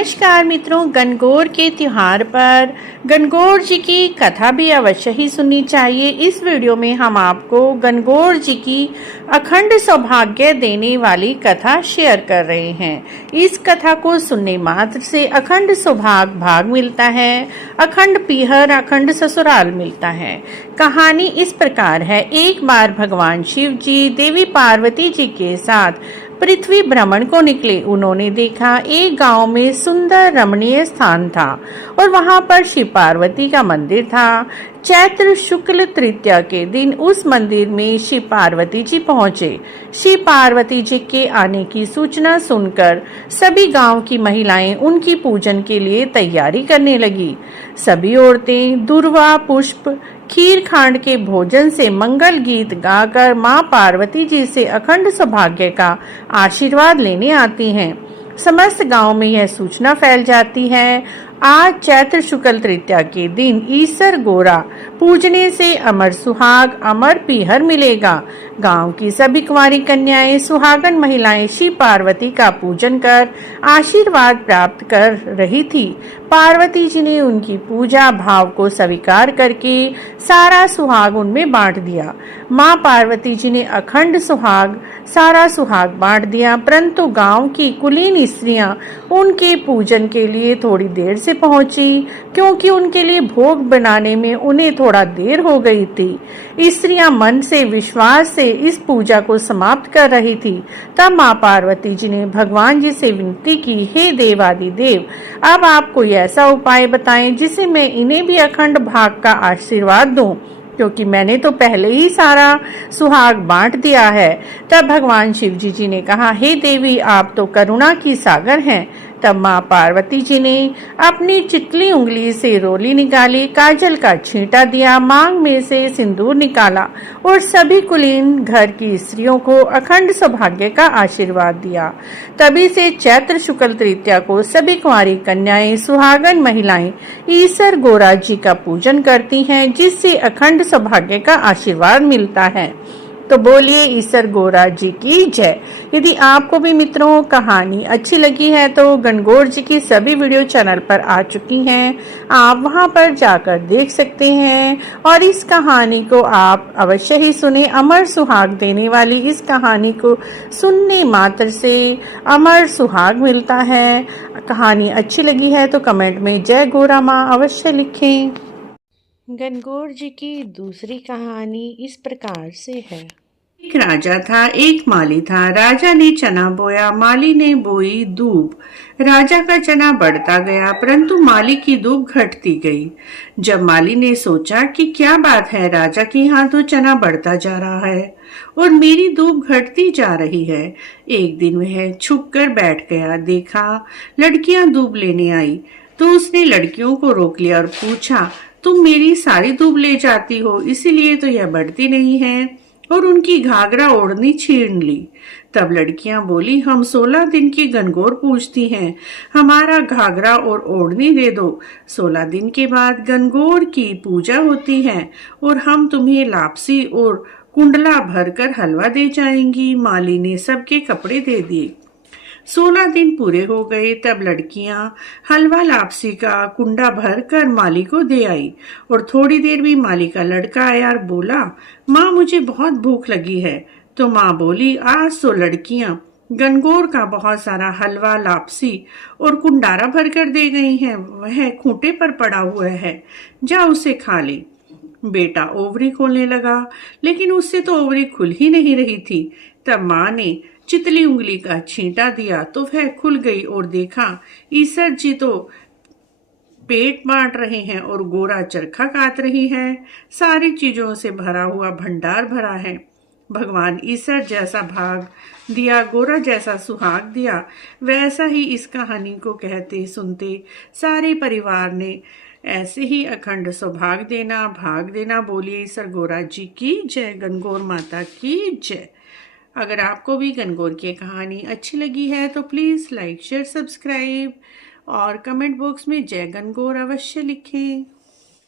नमस्कार मित्रों, गणगौर के त्योहार पर गणगौर जी की कथा भी अवश्य ही सुननी चाहिए। इस वीडियो में हम आपको गणगौर जी की अखंड सौभाग्य देने वाली कथा शेयर कर रहे हैं। इस कथा को सुनने मात्र से अखंड सौभाग्य भाग मिलता है, अखंड पीहर, अखंड ससुराल मिलता है। कहानी इस प्रकार है। एक बार भगवान शिव जी देवी पार्वती जी के साथ पृथ्वी भ्रमण को निकले। उन्होंने देखा एक गांव में सुंदर रमणीय स्थान था और वहां पर शिव पार्वती का मंदिर था। चैत्र शुक्ल तृतीया के दिन उस मंदिर में शिव पार्वती जी पहुंचे। शिव पार्वती जी के आने की सूचना सुनकर सभी गांव की महिलाएं उनकी पूजन के लिए तैयारी करने लगी। सभी औरतें दुर्वा पुष्प खीर खांड के भोजन से मंगल गीत गाकर मां पार्वती जी से अखंड सौभाग्य का आशीर्वाद लेने आती हैं। समस्त गांव में यह सूचना फैल जाती है। आज चैत्र शुक्ल तृतीया के दिन ईसर गोरा पूजने से अमर सुहाग अमर पीहर मिलेगा। गांव की सभी कुंवारी कन्याएं सुहागन महिलाएं शिव पार्वती का पूजन कर आशीर्वाद प्राप्त कर रही थी। पार्वती जी ने उनकी पूजा भाव को स्वीकार करके सारा सुहाग उनमें बांट दिया। मां पार्वती जी ने अखंड सुहाग सारा सुहाग बांट दिया, परंतु गांव की कुलीन स्त्रियां उनके पूजन के लिए थोड़ी देर से पहुंची, क्योंकि उनके लिए भोग बनाने में उन्हें थोड़ा देर हो गई थी। स्त्रियां मन से विश्वास से इस पूजा को समाप्त कर रही थी। तब मां पार्वती जी ने भगवान जी से विनती की, हे देवादिदेव, अब आप कोई ऐसा उपाय बताएं जिससे मैं इन्हें भी अखंड भाग का आशीर्वाद दूं, क्योंकि मैंने तो पहले ही सारा सुहाग बांट दिया है। तब भगवान शिव जी ने कहा, हे देवी, आप तो करुणा की सागर हैं। तब मां पार्वती जी ने अपनी चितली उंगली से रोली निकाली, काजल का छींटा दिया, मांग में से सिंदूर निकाला और सभी कुलीन घर की स्त्रियों को अखंड सौभाग्य का आशीर्वाद दिया। तभी से चैत्र शुक्ल तृतीया को सभी कुंवारी कन्याएं सुहागन महिलाएं ईसर गोरा जी का पूजन करती हैं, जिससे अखंड सौभाग्य का आशीर्वाद मिलता है। तो बोलिए ईसर गोरा जी की जय। यदि आपको भी मित्रों कहानी अच्छी लगी है तो गणगौर जी की सभी वीडियो चैनल पर आ चुकी हैं, आप वहां पर जाकर देख सकते हैं और इस कहानी को आप अवश्य ही सुने। अमर सुहाग देने वाली इस कहानी को सुनने मात्र से अमर सुहाग मिलता है। कहानी अच्छी लगी है तो कमेंट में जय गोरा माँ अवश्य लिखें। गणगौर जी की दूसरी कहानी इस प्रकार से है। एक राजा था, एक माली था। राजा ने चना बोया, माली ने बोई दूब। राजा का चना बढ़ता गया, परंतु माली की दूब घटती गई। जब माली ने सोचा कि क्या बात है, राजा के यहाँ तो चना बढ़ता जा रहा है और मेरी दूब घटती जा रही है। एक दिन वह छुप कर बैठ गया। देखा लड़कियां दूब लेने आई तो उसने लड़कियों को रोक लिया और पूछा, तुम मेरी सारी दूब ले जाती हो, इसीलिए तो यह बढ़ती नहीं है, और उनकी घाघरा ओढ़नी छीन ली। तब लड़कियां बोली, हम 16 दिन की गणगौर पूजती हैं, हमारा घाघरा और ओढ़नी दे दो। 16 दिन के बाद गणगौर की पूजा होती है और हम तुम्हें लापसी और कुंडला भरकर हलवा दे जाएंगी। माली ने सबके कपड़े दे दिए। 16 दिन पूरे हो गए। तब लड़कियां हलवा लापसी का कुंडा भर कर माली को दे आई और थोड़ी देर में माली का लड़का आया और बोला, माँ मुझे बहुत भूख लगी है। तो माँ बोली, आज तो लड़कियां गणगौर का बहुत सारा हलवा लापसी और कुंडारा भर कर दे गई हैं, वह खूंटे पर पड़ा हुआ है, जा उसे खा ले। बेटा ओवरी खोलने लगा, लेकिन उससे तो ओवरी खुल ही नहीं रही थी। तब माँ ने चितली उंगली का छींटा दिया तो वह खुल गई और देखा ईसर जी तो पेट बांट रहे हैं और गोरा चरखा काट रही है। सारी चीजों से भरा हुआ भंडार भरा है। भगवान ईसर जैसा भाग दिया, गोरा जैसा सुहाग दिया, वैसा ही इस कहानी को कहते सुनते सारे परिवार ने ऐसे ही अखंड सौभाग्य देना, भाग देना। बोलिए ईसर गोरा जी की जय, गणगौर माता की जय। अगर आपको भी गणगौर की कहानी अच्छी लगी है तो प्लीज़ लाइक शेयर सब्सक्राइब और कमेंट बॉक्स में जय गणगौर अवश्य लिखें।